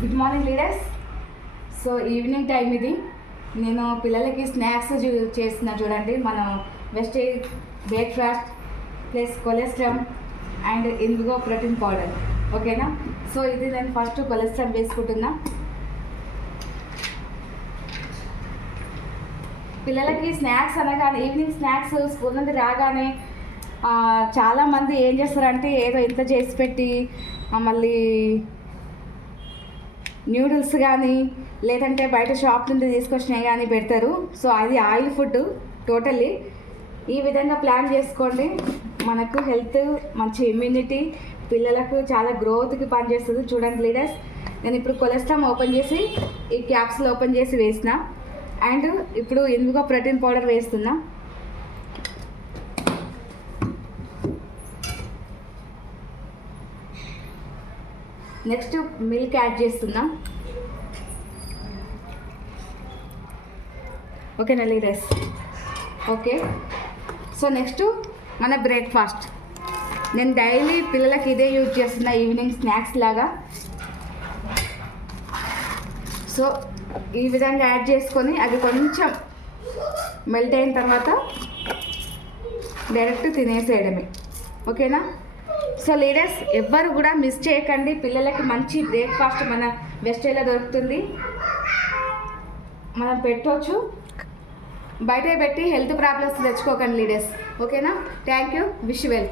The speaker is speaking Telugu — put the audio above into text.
Good morning leaders. So evening time ఇది. నేను పిల్లలకి స్నాక్స్ చేస్తున్నా చూడండి. మనం wastage breakfast plus colostrum and ఇందుగో ప్రోటీన్ పౌడర్, ఓకేనా. సో ఇది నేను ఫస్ట్ కొలెస్ట్రామ్ వేసుకుంటున్నా. పిల్లలకి స్నాక్స్ అనగానే, ఈవినింగ్ స్నాక్స్ స్కూల్ నుండి రాగానే చాలామంది ఏం చేస్తారంటే ఏదో ఇంత చేసి పెట్టి మళ్ళీ న్యూడిల్స్ కానీ లేదంటే బయట షాప్ నుండి తీసుకొచ్చినవి కానీ పెడతారు. సో అది ఆయిల్ ఫుడ్ టోటల్లీ. ఈ విధంగా ప్లాన్ చేసుకోండి. మనకు హెల్త్, మంచి ఇమ్యూనిటీ, పిల్లలకు చాలా గ్రోత్కి పనిచేస్తుంది. చూడండి లీడర్స్, నేను ఇప్పుడు కొలెస్ట్రామ్ ఓపెన్ చేసి ఈ క్యాప్సులు ఓపెన్ చేసి వేసిన. అండ్ ఇప్పుడు ఇందులో ప్రోటీన్ పౌడర్ వేస్తున్నా. నెక్స్ట్ మిల్క్ యాడ్ చేస్తున్నా. ఓకేనా లీడర్స్? ఓకే. సో నెక్స్ట్ మన బ్రేక్ఫాస్ట్. నేను డైలీ పిల్లలకి ఇదే యూజ్ చేస్తున్నా ఈవినింగ్ స్నాక్స్ లాగా. సో ఈ విధంగా యాడ్ చేసుకొని అది కొంచెం మెల్ట్ అయిన తర్వాత డైరెక్ట్ తినేసేయడమే, ఓకేనా. సో లీడర్స్, ఎవ్వరు కూడా మిస్ చేయకండి. పిల్లలకి మంచి బ్రేక్ఫాస్ట్ మన వెస్టేజ్లో దొరుకుతుంది, మనం పెట్టవచ్చు. బయట పెట్టి హెల్త్ ప్రాబ్లమ్స్ తెచ్చుకోకండి లీడర్స్, ఓకేనా. Thank you. Wish well.